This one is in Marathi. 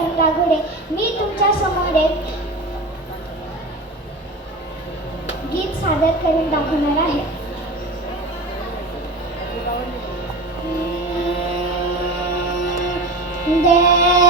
अनिल वाघुडे मी तुमच्यासमोर एक गीत सादर करून दाखवणार आहे. दे